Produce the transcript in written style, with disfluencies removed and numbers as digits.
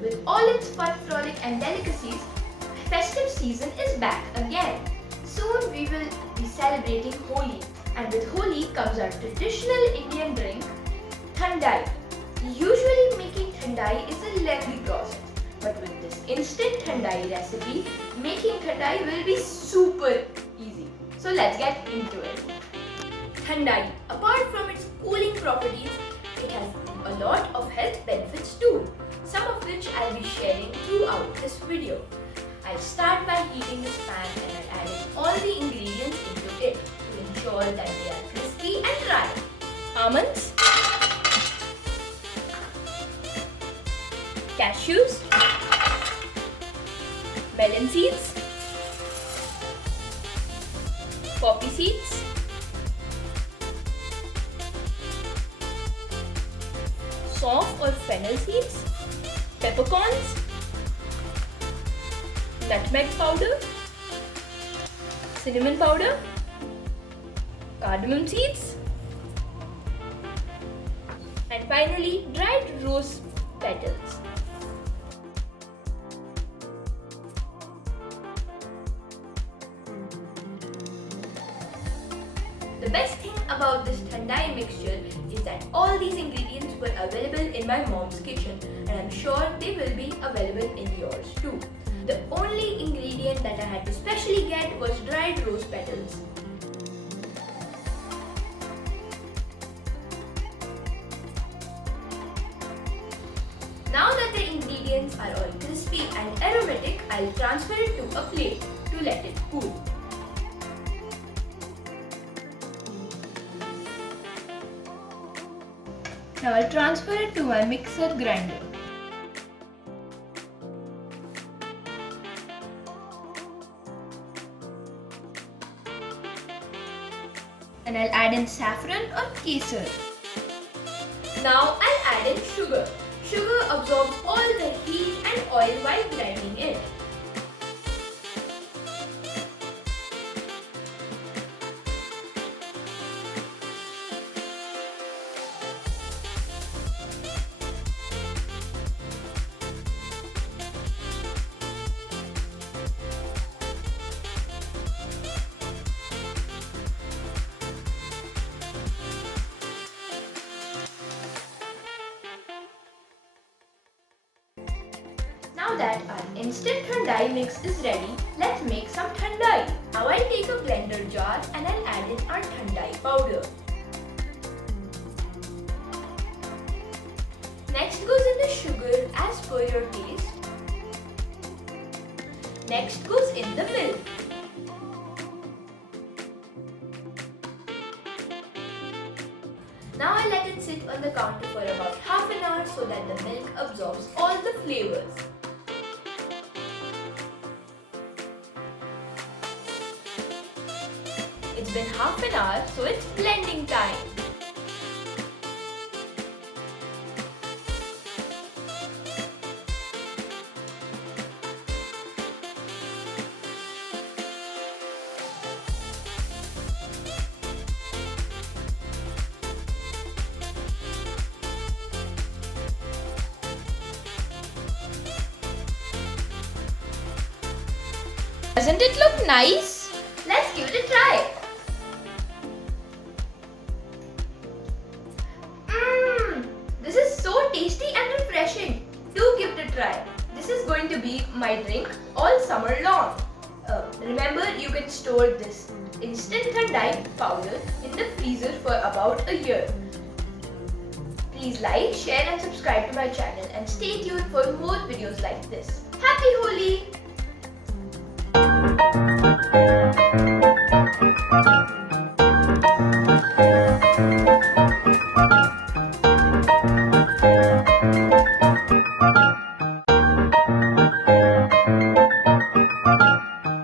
With all its fun, frolic and delicacies, festive season is back again. Soon we will be celebrating Holi, and with Holi comes our traditional Indian drink, Thandai. Usually making Thandai is a lengthy process, but with this instant Thandai recipe, making Thandai will be super easy. So let's get into it. Thandai, apart from its cooling properties, it has a lot of health benefits too, some of which I'll be sharing throughout this video. I'll start by heating this pan and I'll add in all the ingredients into it to ensure that they are crispy and dry. Almonds, cashews, melon seeds, poppy seeds, soft or fennel seeds, peppercorns, nutmeg powder, cinnamon powder, cardamom seeds, and finally dried rose petals. The best thing about this Thandai mixture is that all these ingredients were available in my mom's kitchen, and I'm sure they will be available in yours too. The only ingredient that I had to specially get was dried rose petals. Now that the ingredients are all crispy and aromatic, I'll transfer it to a plate to let it cool. Now I'll transfer it to my mixer grinder. And I'll add in saffron or kesar. Now I'll add in sugar. Sugar absorbs all the heat and oil while grinding it. Now that our instant Thandai mix is ready, let's make some Thandai. Now I'll take a blender jar and I'll add in our Thandai powder. Next goes in the sugar as per your taste. Next goes in the milk. Now I let it sit on the counter for about half an hour so that the milk absorbs all the flavors. It's been half an hour, so it's blending time. Doesn't it look nice? Let's give it a try. This is so tasty and refreshing. Do give it a try. This is going to be my drink all summer long. Remember, you can store this instant Thandai powder in the freezer for about a year. Please like, share and subscribe to my channel and stay tuned for more videos like this. Happy Holi!